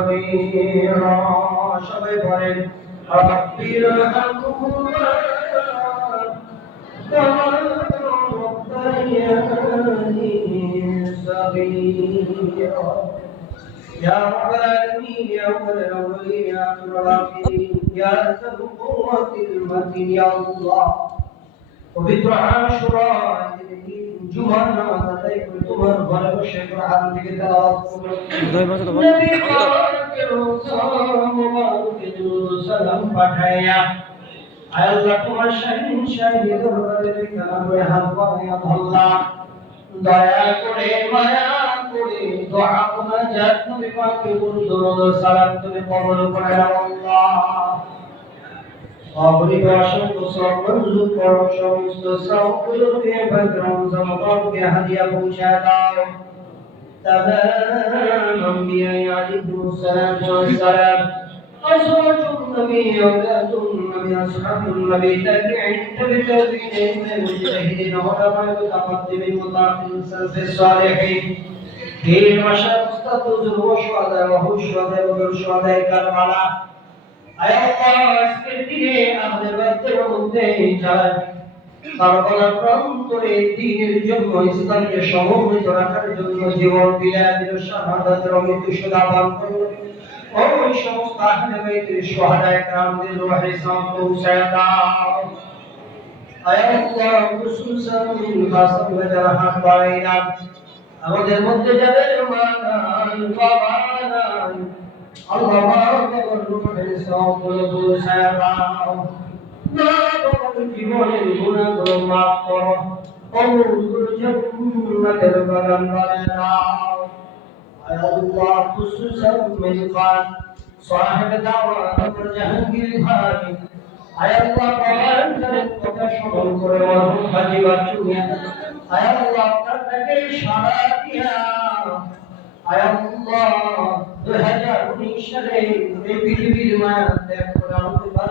كبيرا সবাই বলেন রব্বির হামহুমা কামা রব্বায়ানি صغيرا يا رب العالمين يا أول الأولين يا آخر الآخرين يا ذا القوة المتين يا الله পবিত্র আশুরা জুমার নামাজ আদায় করে তোমার ঘরে বসে কোরআন থেকে তেলাওয়াত করো নবী পাকের মুবারকে দুরূদ সালাম পাঠায়া আয় আল্লাহ তোমার শাহিন শাহিন দরবারে কালামে হাত পায়া আল্লাহ দয়া করে মায়া করে দোয়া মুনাজাত নবী পাকের দুরূদ সালাম তুমি কবুল করে নাও আল্লাহ অবরিত অসংখ্য সর্বজুক পরম সমস্ত সবগুলোকে ভদ্রম সমপরকে হাদিয়া পৌঁছা দাও তামাম আম্বিয়া আলাইহিমুসসালাতু ওয়াসসালাম أزواج النبي أولاد النبي أصحاب النبي تابعين تابعين المجتهدين علماء المتقدمين المتأخرين سلف الصالحين في المشايخ مستقبل وشهداء والشهداء والشهداء كربلاء আজকের দিনে আমাদের বাচ্চাদের মধ্যে যারা কারবালার প্রান্তরে দ্বীনের জন্য ইসলামকে সমন্বিত রাখার জন্য জীবন বিলায় দিল শাহাদাতের মৃত্যু সুদা পান করল ওই সমস্ত আহলে বাইতের শুহাদায়ে কেরামদের রূহে সালাম পৌঁছায় দাও আয় আল্লাহ খুসুসান খাসাম যারা হাত বাড়ায় না আমাদের মধ্যে যাদের মা নাই বাবা নাই আল্লাহ বাবার রূহে সালাম পৌঁছায় দাও না বাবার জীবনের গুনাহগুলো মাফ করো অমূল্য জান্নাতের বাগান বানায় দাও আয় আল্লাহ খুসুসান মিলকাত সাহেব দাওয়া আবু জাহাঙ্গীর ভাই আয় আল্লাহ বাবার কথা স্মরণ করে মরহুম হাজী বাচ্চুমিয়া আয় আল্লাহ আপনাকে সারা দিয়া আয় আল্লাহ 2019 সালে এই পৃথিবীর মায়া ত্যাগ করে